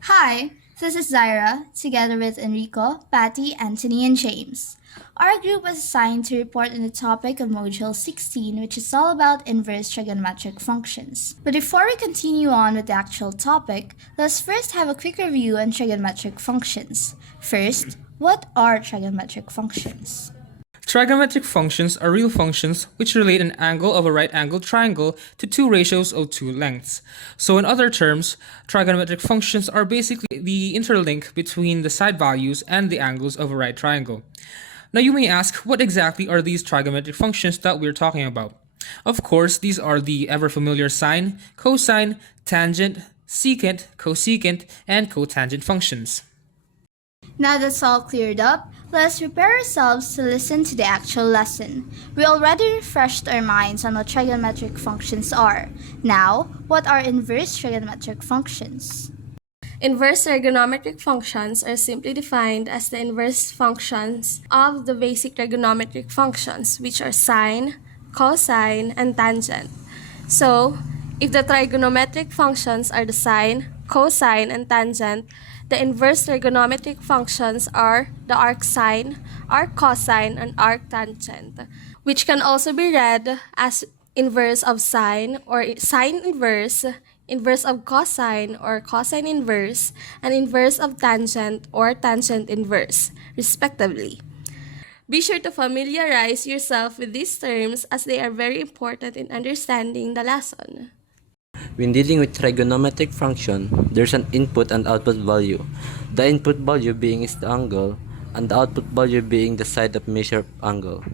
Hi, this is Zaira, together with Enrico, Patty, Anthony, and James. Our group was assigned to report on the topic of Module 16, which is all about inverse trigonometric functions. But before we continue on with the actual topic, let's first have a quick review on trigonometric functions. First, what are trigonometric functions? Trigonometric functions are real functions which relate an angle of a right-angled triangle to two ratios of two lengths. So in other terms, trigonometric functions are basically the interlink between the side values and the angles of a right triangle. Now you may ask, what exactly are these trigonometric functions that we're talking about? Of course, these are the ever familiar sine, cosine, tangent, secant, cosecant, and cotangent functions. Now that's all cleared up, let's prepare ourselves to listen to the actual lesson. We already refreshed our minds on what trigonometric functions are. Now, what are inverse trigonometric functions? Inverse trigonometric functions are simply defined as the inverse functions of the basic trigonometric functions, which are sine, cosine, and tangent. So, if the trigonometric functions are the sine, cosine, and tangent, the inverse trigonometric functions are the arcsine, arccosine, and arctangent, which can also be read as inverse of sine or sine inverse, inverse of cosine or cosine inverse, and inverse of tangent or tangent inverse, respectively. Be sure to familiarize yourself with these terms as they are very important in understanding the lesson. When dealing with trigonometric function, there's an input and output value. The input value being is the angle, and the output value being the side of measured angle.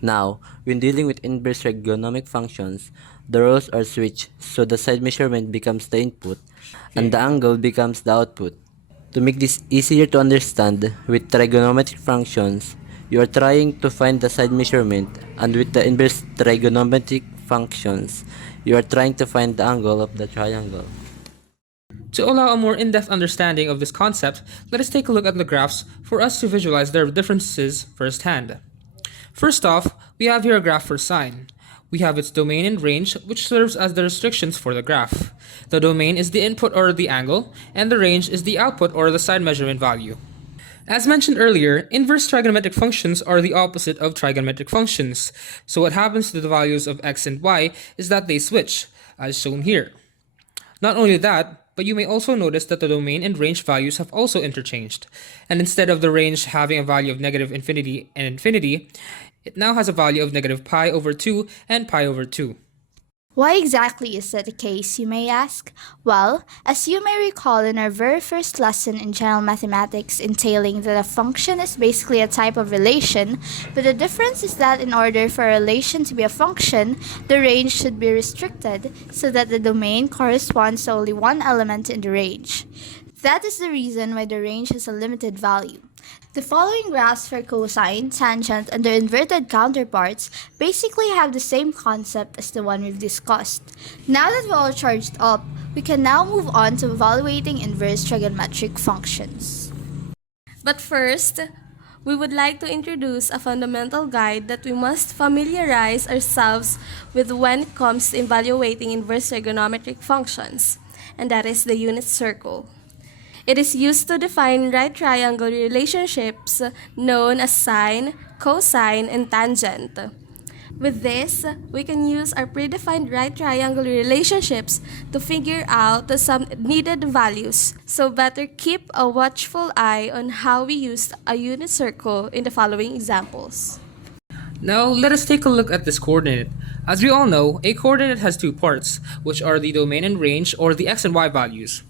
Now, when dealing with inverse trigonometric functions, the roles are switched, so the side measurement becomes the input, and the angle becomes the output. To make this easier to understand, with trigonometric functions, you are trying to find the side measurement, and with the inverse trigonometric functions, you are trying to find the angle of the triangle. To allow a more in-depth understanding of this concept, let us take a look at the graphs for us to visualize their differences firsthand. First off, we have here a graph for sine. We have its domain and range, which serves as the restrictions for the graph. The domain is the input or the angle, and the range is the output or the side measurement value. As mentioned earlier, inverse trigonometric functions are the opposite of trigonometric functions. So what happens to the values of x and y is that they switch, as shown here. Not only that, but you may also notice that the domain and range values have also interchanged. And instead of the range having a value of negative infinity and infinity, it now has a value of negative pi over 2 and pi over 2. Why exactly is that the case, you may ask? Well, as you may recall in our very first lesson in general mathematics entailing that a function is basically a type of relation, but the difference is that in order for a relation to be a function, the range should be restricted so that the domain corresponds to only one element in the range. That is the reason why the range has a limited value. The following graphs for cosine, tangent, and their inverted counterparts basically have the same concept as the one we've discussed. Now that we're all charged up, we can now move on to evaluating inverse trigonometric functions. But first, we would like to introduce a fundamental guide that we must familiarize ourselves with when it comes to evaluating inverse trigonometric functions, and that is the unit circle. It is used to define right triangle relationships known as sine, cosine, and tangent. With this, we can use our predefined right triangle relationships to figure out some needed values. So better keep a watchful eye on how we use a unit circle in the following examples. Now let us take a look at this coordinate. As we all know, a coordinate has two parts, which are the domain and range, or the x and y values.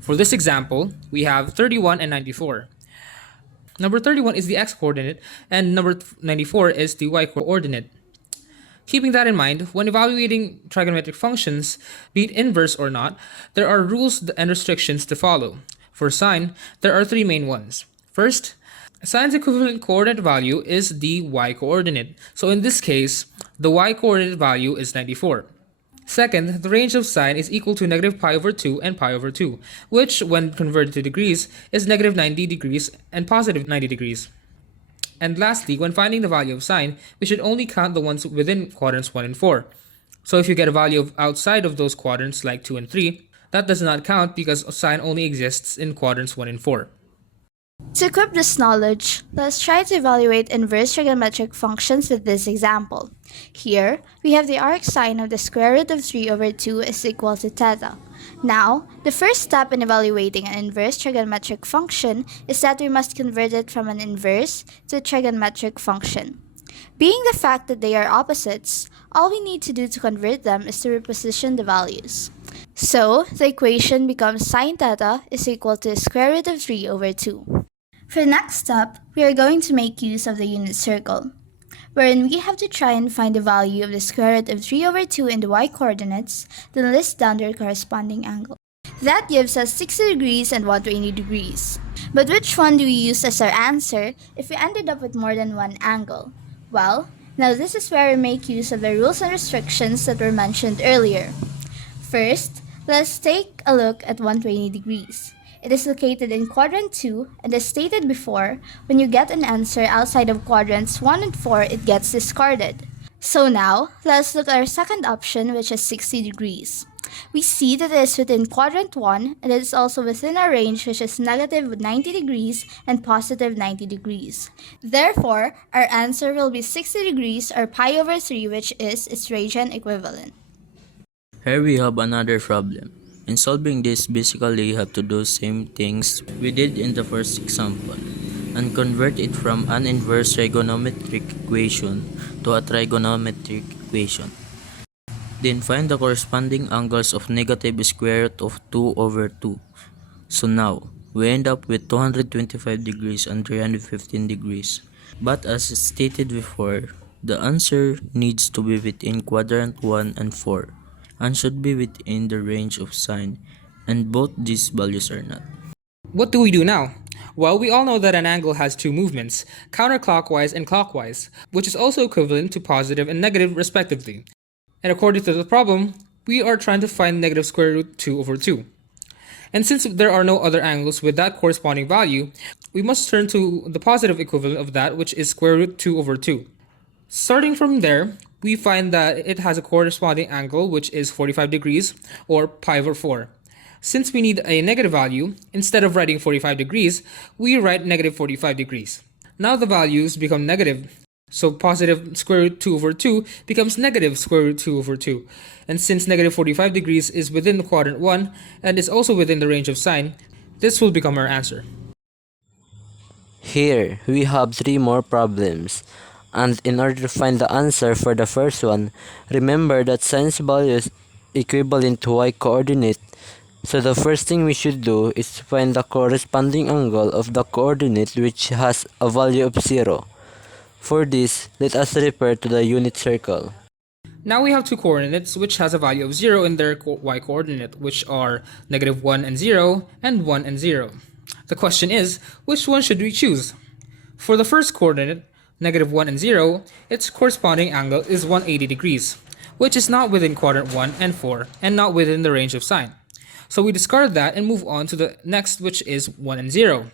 For this example, we have 31 and 94. Number 31 is the x-coordinate, and number 94 is the y-coordinate. Keeping that in mind, when evaluating trigonometric functions, be it inverse or not, there are rules and restrictions to follow. For sine, there are three main ones. First, sine's equivalent coordinate value is the y-coordinate. So in this case, the y-coordinate value is 94. Second, the range of sine is equal to negative pi over 2 and pi over 2, which, when converted to degrees, is negative 90 degrees and positive 90 degrees. And lastly, when finding the value of sine, we should only count the ones within quadrants 1 and 4. So if you get a value outside of those quadrants like 2 and 3, That does not count because sine only exists in quadrants 1 and 4. To equip this knowledge, let's try to evaluate inverse trigonometric functions with this example. Here, we have the arc sine of the square root of 3 over 2 is equal to theta. Now, the first step in evaluating an inverse trigonometric function is that we must convert it from an inverse to a trigonometric function. Being the fact that they are opposites, all we need to do to convert them is to reposition the values. So, the equation becomes sine theta is equal to the square root of 3 over 2. For the next step, we are going to make use of the unit circle, wherein we have to try and find the value of the square root of 3 over 2 in the y-coordinates, then list down their corresponding angle. That gives us 60 degrees and 120 degrees. But which one do we use as our answer if we ended up with more than one angle? Well, now this is where we make use of the rules and restrictions that were mentioned earlier. First, let's take a look at 120 degrees. It is located in quadrant 2, and as stated before, when you get an answer outside of quadrants 1 and 4, it gets discarded. So now, let's look at our second option, which is 60 degrees. We see that it is within quadrant 1, and it is also within our range, which is negative 90 degrees and positive 90 degrees. Therefore, our answer will be 60 degrees or pi over 3, which is its radian equivalent. Here we have another problem. In solving this, basically you have to do same things we did in the first example and convert it from an inverse trigonometric equation to a trigonometric equation. Then find the corresponding angles of negative square root of 2 over 2. So now, we end up with 225 degrees and 315 degrees. But as stated before, the answer needs to be within quadrant 1 and 4. And should be within the range of sine, and both these values are not. What do we do now? Well, we all know that an angle has two movements, counterclockwise and clockwise, which is also equivalent to positive and negative respectively. And according to the problem, we are trying to find negative square root 2 over 2. And since there are no other angles with that corresponding value, we must turn to the positive equivalent of that, which is square root 2 over 2. Starting from there, we find that it has a corresponding angle which is 45 degrees or pi over 4. Since we need a negative value, instead of writing 45 degrees, we write negative 45 degrees. Now the values become negative, so positive square root 2 over 2 becomes negative square root 2 over 2. And since negative 45 degrees is within the quadrant 1 and is also within the range of sine, this will become our answer. Here, we have 3 more problems. And in order to find the answer for the first one, remember that sine's value is equivalent to y-coordinate. So the first thing we should do is find the corresponding angle of the coordinate which has a value of 0. For this, let us refer to the unit circle. Now we have two coordinates which has a value of 0 in their y-coordinate, which are negative 1 and 0 and 1 and 0. The question is, which one should we choose? For the first coordinate, negative 1 and 0, its corresponding angle is 180 degrees, which is not within quadrant 1 and 4 and not within the range of sine. So we discard that and move on to the next, which is 1 and 0.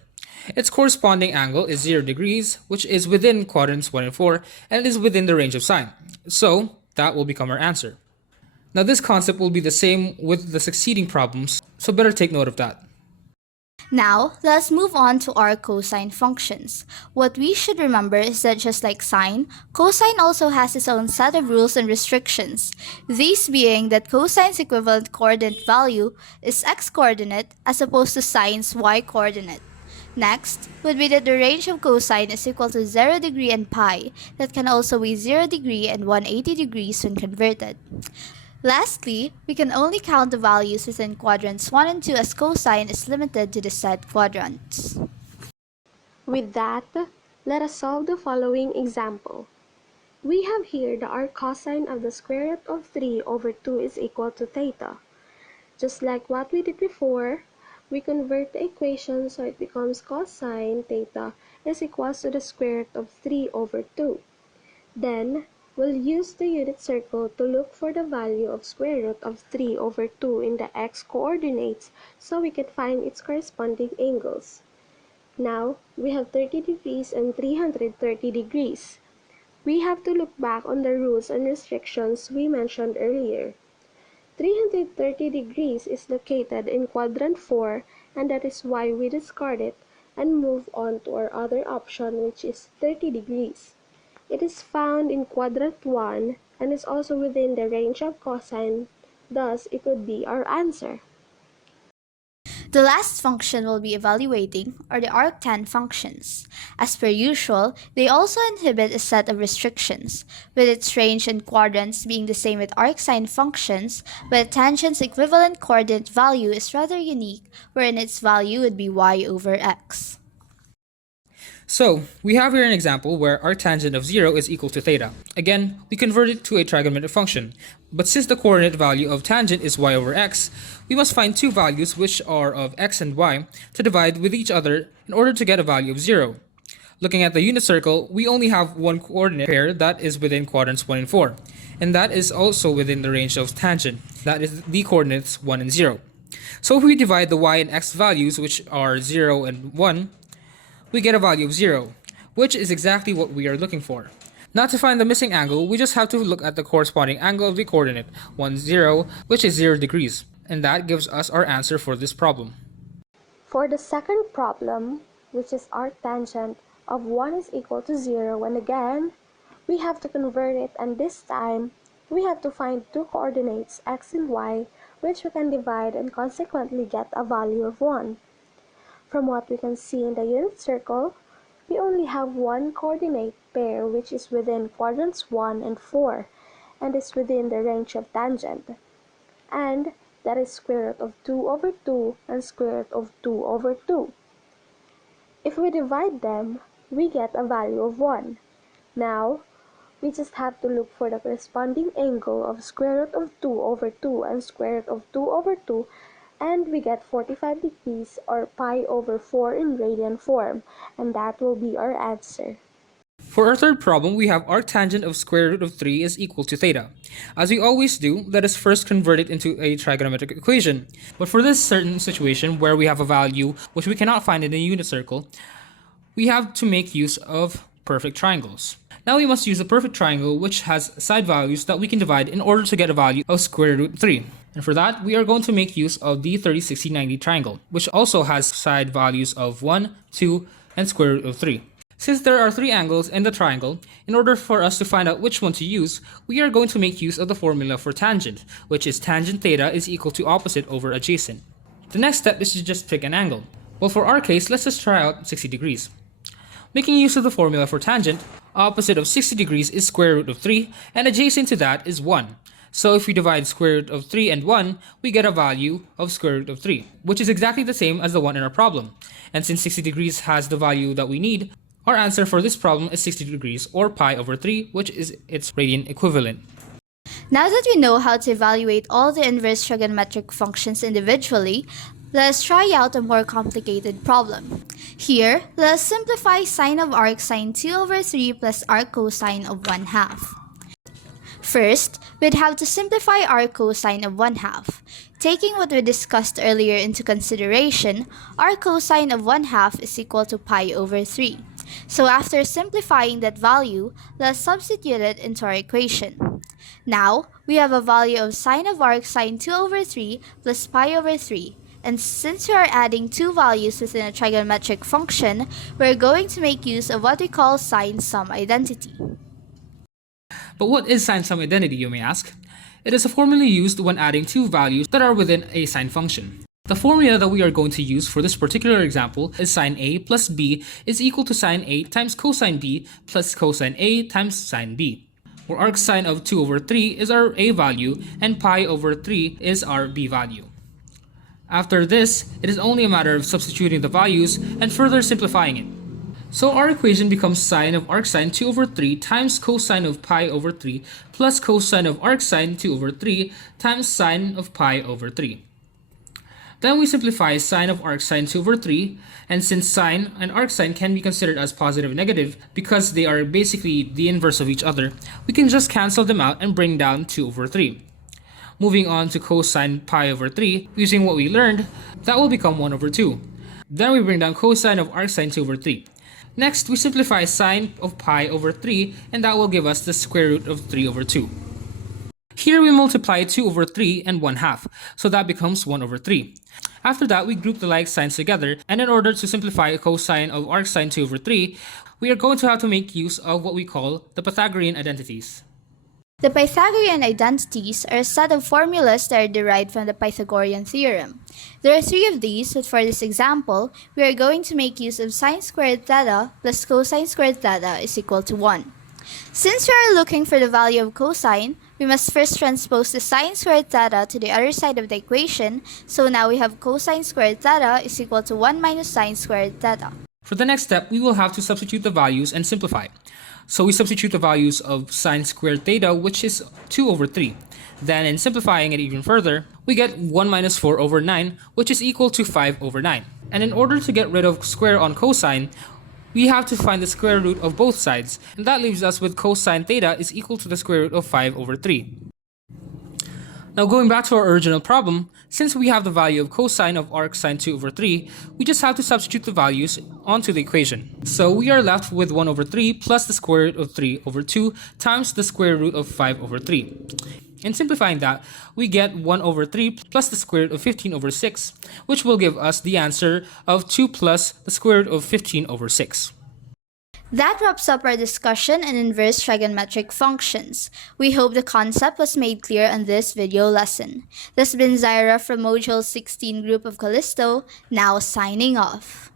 Its corresponding angle is 0 degrees, which is within quadrants 1 and 4 and is within the range of sine. So that will become our answer. Now this concept will be the same with the succeeding problems, so better take note of that. Now, let's move on to our cosine functions. What we should remember is that just like sine, cosine also has its own set of rules and restrictions. These being that cosine's equivalent coordinate value is x-coordinate as opposed to sine's y-coordinate. Next would be that the range of cosine is equal to 0 degree and pi, that can also be 0 degree and 180 degrees when converted. Lastly, we can only count the values within quadrants 1 and 2 as cosine is limited to the said quadrants. With that, let us solve the following example. We have here the arc cosine of the square root of 3 over 2 is equal to theta. Just like what we did before, we convert the equation so it becomes cosine theta is equals to the square root of 3 over 2. Then, we'll use the unit circle to look for the value of square root of 3 over 2 in the x-coordinates so we can find its corresponding angles. Now, we have 30 degrees and 330 degrees. We have to look back on the rules and restrictions we mentioned earlier. 330 degrees is located in quadrant 4, and that is why we discard it and move on to our other option, which is 30 degrees. It is found in quadrant 1 and is also within the range of cosine, thus it would be our answer. The last function we'll be evaluating are the arctan functions. As per usual, they also inhibit a set of restrictions, with its range and quadrants being the same with arcsine functions, but a tangent's equivalent coordinate value is rather unique, wherein its value would be y over x. So, we have here an example where arctangent of 0 is equal to theta. Again, we convert it to a trigonometric function. But since the coordinate value of tangent is y over x, we must find two values which are of x and y to divide with each other in order to get a value of 0. Looking at the unit circle, we only have one coordinate pair that is within quadrants 1 and 4. And that is also within the range of tangent. That is the coordinates 1 and 0. So if we divide the y and x values, which are 0 and 1, we get a value of 0, which is exactly what we are looking for. Now to find the missing angle, we just have to look at the corresponding angle of the coordinate 1, 0, which is 0 degrees, and that gives us our answer for this problem. For the second problem, which is arctangent of 1 is equal to 0, and again, we have to convert it, and this time, we have to find two coordinates x and y, which we can divide and consequently get a value of 1. From what we can see in the unit circle, we only have one coordinate pair which is within quadrants 1 and 4 and is within the range of tangent. And that is square root of 2 over 2 and square root of 2 over 2. If we divide them, we get a value of 1. Now, we just have to look for the corresponding angle of square root of 2 over 2 and square root of 2 over 2, and we get 45 degrees or pi over 4 in radian form, and that will be our answer. For our third problem, we have arctangent of square root of 3 is equal to theta. As we always do, let us first convert it into a trigonometric equation. But for this certain situation where we have a value which we cannot find in the unit circle, we have to make use of perfect triangles. Now we must use a perfect triangle which has side values that we can divide in order to get a value of square root 3. And for that, we are going to make use of the 30, 60, 90 triangle, which also has side values of 1, 2, and square root of 3. Since there are three angles in the triangle, in order for us to find out which one to use, we are going to make use of the formula for tangent, which is tangent theta is equal to opposite over adjacent. The next step is to just pick an angle. Well, for our case, let's just try out 60 degrees. Making use of the formula for tangent, opposite of 60 degrees is square root of 3, and adjacent to that is 1. So if we divide square root of 3 and 1, we get a value of square root of 3, which is exactly the same as the one in our problem. And since 60 degrees has the value that we need, our answer for this problem is 60 degrees or pi over 3, which is its radian equivalent. Now that we know how to evaluate all the inverse trigonometric functions individually, let us try out a more complicated problem. Here, let us simplify sine of arcsine 2 over 3 plus arc cosine of 1/2. First, we'd have to simplify arc cosine of 1/2. Taking what we discussed earlier into consideration, arc cosine of 1/2 is equal to pi over 3. So after simplifying that value, let's substitute it into our equation. Now, we have a value of sine of arcsine 2 over 3 plus pi over 3. And since we are adding two values within a trigonometric function, we're going to make use of what we call sine sum identity. But what is sine sum identity, you may ask? It is a formula used when adding two values that are within a sine function. The formula that we are going to use for this particular example is sine A plus B is equal to sine A times cosine B plus cosine A times sine B, where arcsine of 2 over 3 is our A value and pi over 3 is our B value. After this, it is only a matter of substituting the values and further simplifying it. So our equation becomes sine of arcsine 2 over 3 times cosine of pi over 3 plus cosine of arcsine 2 over 3 times sine of pi over 3. Then we simplify sine of arcsine 2 over 3, and since sine and arcsine can be considered as positive and negative because they are basically the inverse of each other, we can just cancel them out and bring down 2 over 3. Moving on to cosine pi over 3, using what we learned, that will become 1 over 2. Then we bring down cosine of arcsine 2 over 3. Next, we simplify sine of pi over 3, and that will give us the square root of 3 over 2. Here we multiply 2 over 3 and 1/2, so that becomes 1 over 3. After that, we group the like signs together, and in order to simplify a cosine of arcsine 2 over 3, we are going to have to make use of what we call the Pythagorean identities. The Pythagorean identities are a set of formulas that are derived from the Pythagorean theorem. There are 3 of these, but for this example, we are going to make use of sine squared theta plus cosine squared theta is equal to 1. Since we are looking for the value of cosine, we must first transpose the sine squared theta to the other side of the equation, so now we have cosine squared theta is equal to 1 minus sine squared theta. For the next step, we will have to substitute the values and simplify. So we substitute the values of sine squared theta, which is 2 over 3. Then in simplifying it even further, we get 1 minus 4 over 9, which is equal to 5 over 9. And in order to get rid of square on cosine, we have to find the square root of both sides, and that leaves us with cosine theta is equal to the square root of 5 over 3. Now going back to our original problem, since we have the value of cosine of arcsine 2 over 3, we just have to substitute the values onto the equation. So we are left with 1 over 3 plus the square root of 3 over 2 times the square root of 5 over 3. In simplifying that, we get 1 over 3 plus the square root of 15 over 6, which will give us the answer of 2 plus the square root of 15 over 6. That wraps up our discussion on inverse trigonometric functions. We hope the concept was made clear on this video lesson. This has been Zaira from Module 16 Group of Callisto, now signing off.